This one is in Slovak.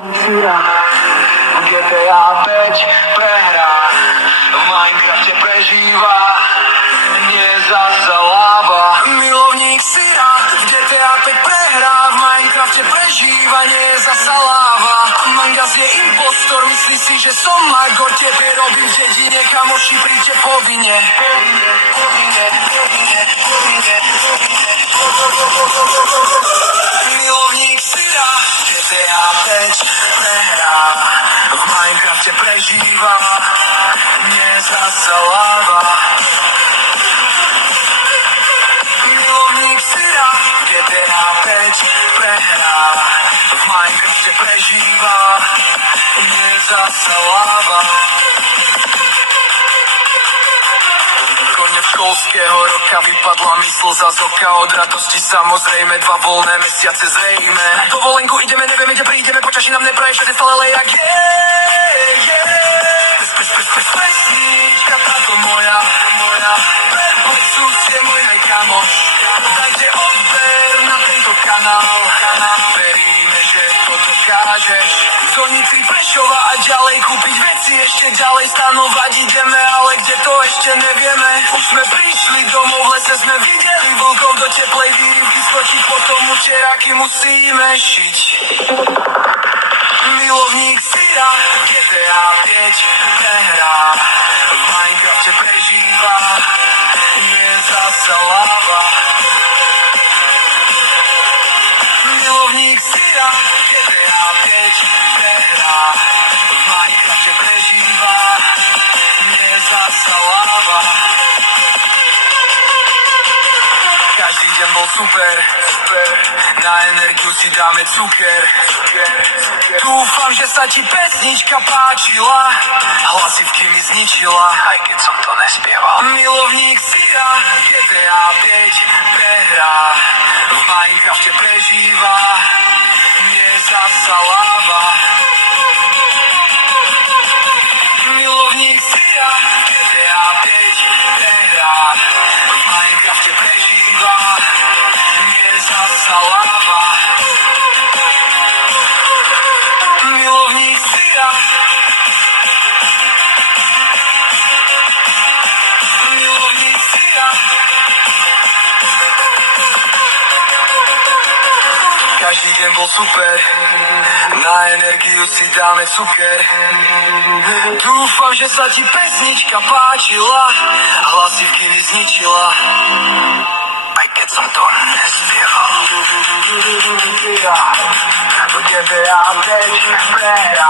GTA 5 prehrá, v Minecrafte prežíva, nezasaláva. Milovník syra, v GTA 5 prehrá, v Minecrafte prežíva, nezasaláva. Mangas je impostor, myslí si, že som magor, tebe robím v dedine, kamoši, príďte povinne. Milovník syra, GTA 5 prehrá, v Minecrafte prežíva, nezasaláva. Milovník syra, GTA 5 prehrá, v Minecrafte prežíva, nezasaláva. Koniec školského roka vypadla mysl z oka, od radosti samozrejme, 2 voľné mesiace zrejme. Dovolenku ideme, nevieme, kde prídeme, počasie nám nepraje, všade stále lejak. Pesnička táto moja, Perplexus je môj najkamoš. Dajte odber na tento kanál, veríme, že to dokážeš. Do Nitry, Prešova a ďalej kúpiť veci, ešte ďalej stanovať ideme, ale kde to ešte nevieme. Už sme prišli domov, v lese sme videli vlkov, do teplej výrivky skočiť, potom učeráky musíme šiť. Milovník syra, GTA 5 prehrá, v Minecrafte prežíva, nezasaláva. Milovník syra, GTA 5 prehrá, v Minecrafte prežíva, nezasaláva. Každý deň bol super, na energiu si dáme cuker. Dúfam, že sa ti pesnička páčila, hlasivky mi zničila, aj keď som to nespieval. Milovník syra, GTA 5 prehrá, v Minecrafte prežíva, nezasaláva. Milovník syra, GTA 5 prehrá, v Minecrafte prežíva, nezasaláva. Milovník syra, milovník syra. Každý deň bol super, na energiu si dáme cuker. Dúfam, že sa ti pesnička páčila, hlasivky mi zničila, aj keď som to nespieval. GTA 5 prehrá,